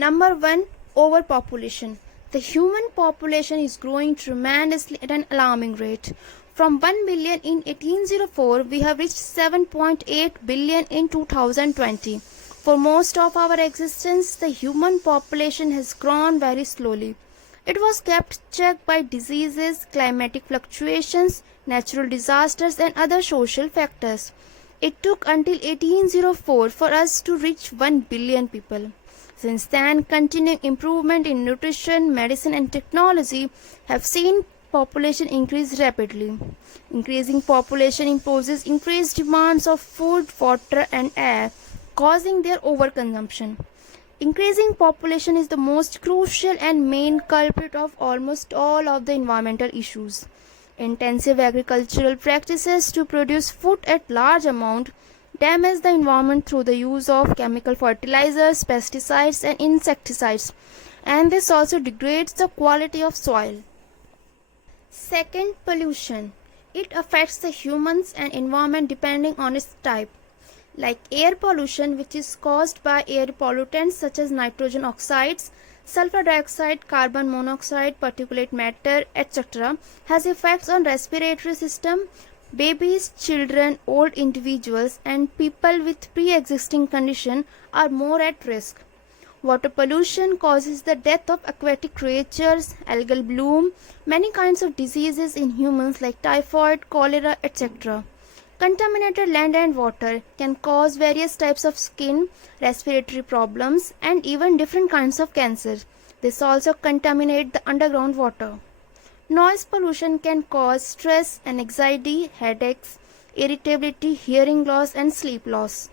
Number 1, overpopulation. The human population is growing tremendously at an alarming rate. From 1 billion in 1804, we have reached 7.8 billion in 2020. For most of our existence, the human population has grown very slowly. It was kept checked by diseases, climatic fluctuations, natural disasters, and other social factors. It took until 1804 for us to reach 1 billion people. Since then, continuing improvement in nutrition, medicine, and technology have seen population increase rapidly. Increasing population imposes increased demands of food, water, and air, causing their overconsumption. Increasing population is the most crucial and main culprit of almost all of the environmental issues. Intensive agricultural practices to produce food at large amount damage the environment through the use of chemical fertilizers, pesticides, and insecticides, and this also degrades the quality of soil. Second, pollution. It affects the humans and environment depending on its type. Like air pollution, which is caused by air pollutants such as nitrogen oxides, sulfur dioxide, carbon monoxide, particulate matter, etc., has effects on respiratory system. Babies, children, old individuals, and people with pre-existing condition are more at risk. Water pollution causes the death of aquatic creatures, algal bloom, many kinds of diseases in humans like typhoid, cholera, etc. Contaminated land and water can cause various types of skin, respiratory problems, and even different kinds of cancer. This also contaminates the underground water. Noise pollution can cause stress and anxiety, headaches, irritability, hearing loss, and sleep loss.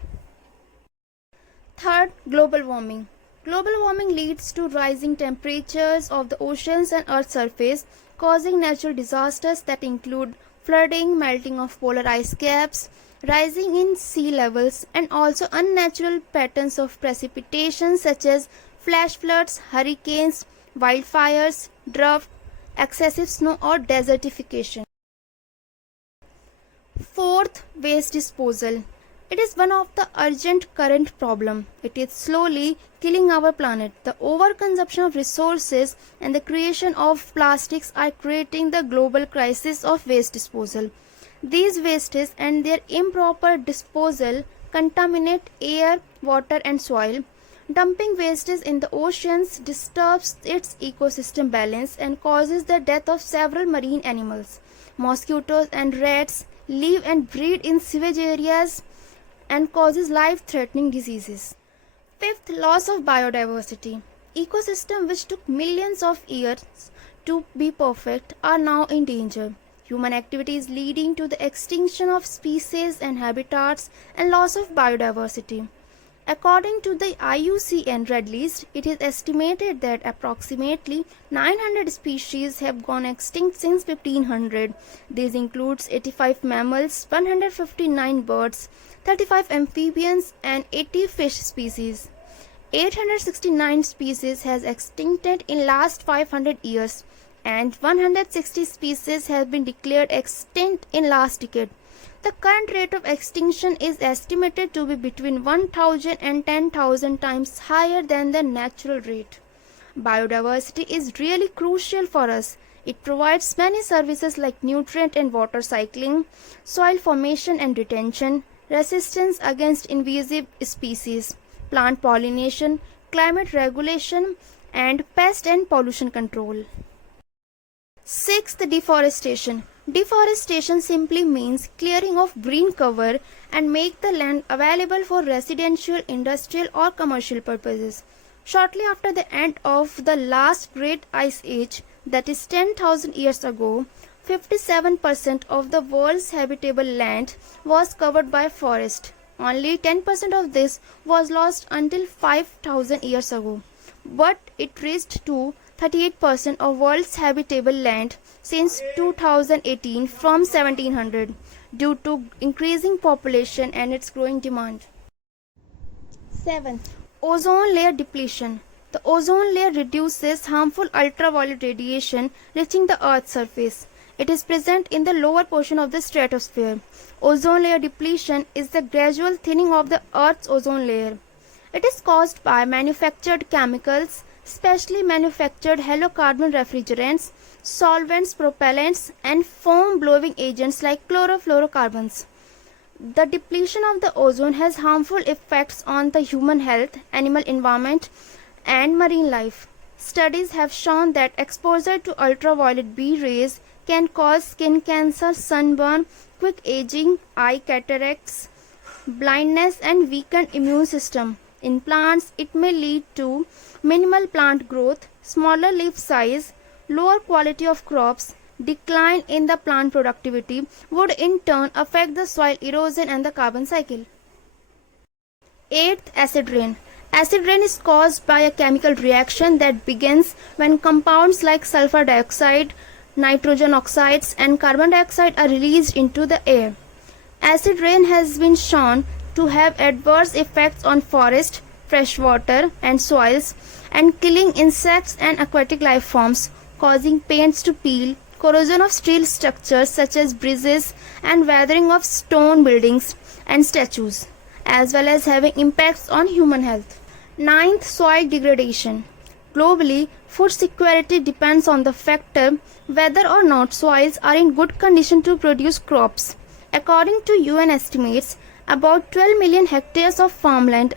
Third, global warming. Global warming leads to rising temperatures of the oceans and Earth's surface, causing natural disasters that include flooding, melting of polar ice caps, rising in sea levels, and also unnatural patterns of precipitation such as flash floods, hurricanes, wildfires, drought, excessive snow, or desertification. Fourth, waste disposal. It is one of the urgent current problem. It is slowly killing our planet. The overconsumption of resources and the creation of plastics are creating the global crisis of waste disposal. These wastes and their improper disposal contaminate air, water, and soil. Dumping wastes in the oceans disturbs its ecosystem balance and causes the death of several marine animals. Mosquitoes and rats live and breed in sewage areas and causes life-threatening diseases. Fifth, loss of biodiversity. Ecosystems which took millions of years to be perfect are now in danger. Human activity is leading to the extinction of species and habitats and loss of biodiversity. According to the IUCN Red List, it is estimated that approximately 900 species have gone extinct since 1500. These includes 85 mammals, 159 birds, 35 amphibians, and 80 fish species. 869 species has extincted in last 500 years, and 160 species have been declared extinct in last decade. The current rate of extinction is estimated to be between 1,000 and 10,000 times higher than the natural rate. Biodiversity is really crucial for us. It provides many services like nutrient and water cycling, soil formation and retention, resistance against invasive species, plant pollination, climate regulation, and pest and pollution control. Sixth, deforestation. Deforestation simply means clearing of green cover and make the land available for residential, industrial, or commercial purposes. Shortly after the end of the last great ice age, that is 10,000 years ago, 57% of the world's habitable land was covered by forest. Only 10% of this was lost until 5,000 years ago, but it reached to 38% of world's habitable land since 2018 from 1700 due to increasing population and its growing demand. 7th, ozone layer depletion. The ozone layer reduces harmful ultraviolet radiation reaching the Earth's surface. It is present in the lower portion of the stratosphere. Ozone layer depletion is the gradual thinning of the Earth's ozone layer. It is caused by manufactured chemicals, specially manufactured halocarbon refrigerants, solvents, propellants, and foam blowing agents like chlorofluorocarbons. The depletion of the ozone has harmful effects on the human health, animal environment, and marine life. Studies have shown that exposure to ultraviolet B rays can cause skin cancer, sunburn, quick aging, eye cataracts, blindness, and weakened immune system. In plants, it may lead to minimal plant growth, smaller leaf size, lower quality of crops, decline in the plant productivity, would in turn affect the soil erosion and the carbon cycle. 8th, acid rain. Acid rain is caused by a chemical reaction that begins when compounds like sulfur dioxide, nitrogen oxides, and carbon dioxide are released into the air. Acid rain has been shown to have adverse effects on forest, freshwater, and soils, and killing insects and aquatic life forms, causing paints to peel, corrosion of steel structures such as bridges, and weathering of stone buildings and statues, as well as having impacts on human health. 9th, soil degradation. Globally, food security depends on the factor whether or not soils are in good condition to produce crops. According to UN estimates, about 12 million hectares of farmland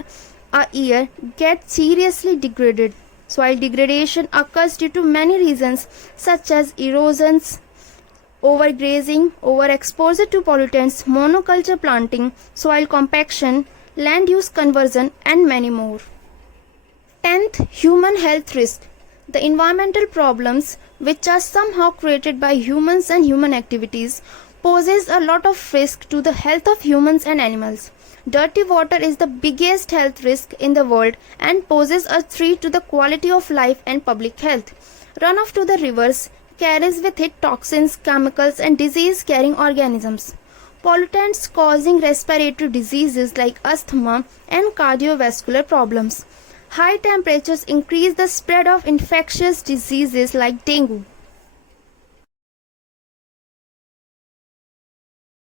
a year get seriously degraded. Soil degradation occurs due to many reasons such as erosions, overgrazing, overexposure to pollutants, monoculture planting, soil compaction, land use conversion, and many more. 10th, human health risk. The environmental problems which are somehow created by humans and human activities poses a lot of risk to the health of humans and animals. Dirty water is the biggest health risk in the world and poses a threat to the quality of life and public health. Runoff to the rivers carries with it toxins, chemicals, and disease-carrying organisms. Pollutants causing respiratory diseases like asthma and cardiovascular problems. High temperatures increase the spread of infectious diseases like dengue.